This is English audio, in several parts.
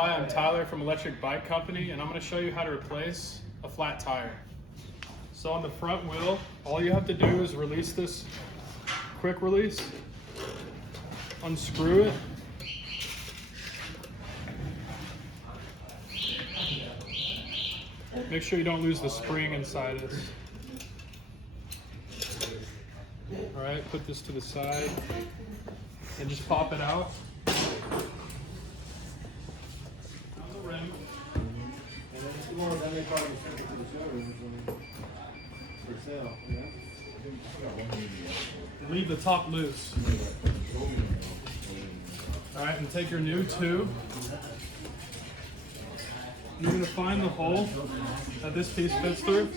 Hi, I'm Tyler from Electric Bike Company, and I'm going to show you how to replace a flat tire. So on the front wheel, all you have to do is release this quick release, unscrew it, make sure you don't lose the spring inside this. Alright, put this to the side and just pop it out. Rim. And then they probably send it to the showroom for sale, yeah? Leave the top loose. Alright, and take your new tube. You're going to find the hole that this piece fits through.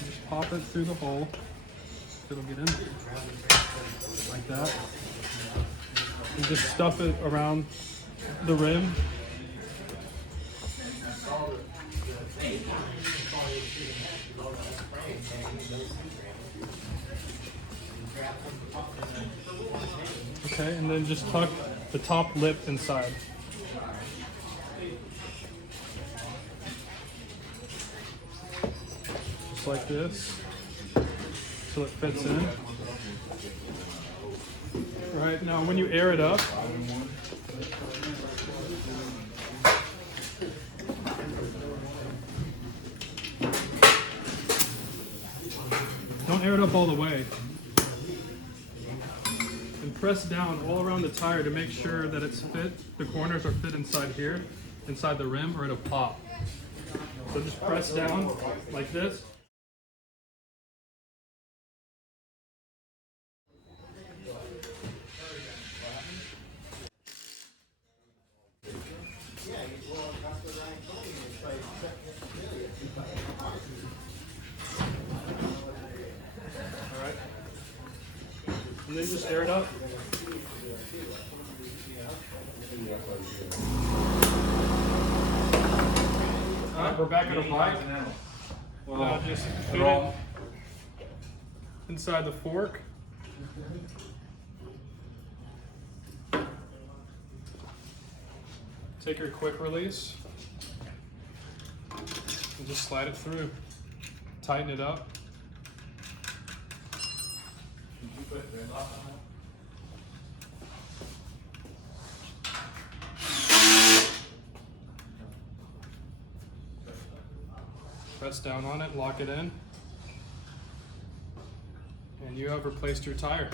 Just pop it through the hole. It'll get in like that. And just stuff it around the rim. Okay, and then just tuck the top lip inside. Just like this, so it fits in. Right, now when you air it up, don't air it up all the way. And press down all around the tire to make sure that it's fit, the corners are fit inside here, inside the rim, or it'll pop. So just press down like this. Alright. And then just air it up. Alright, we're back at our bike. Now just fit it inside the fork. Take your quick release and just slide it through. Tighten it up. Press down on it, lock it in, and you have replaced your tire.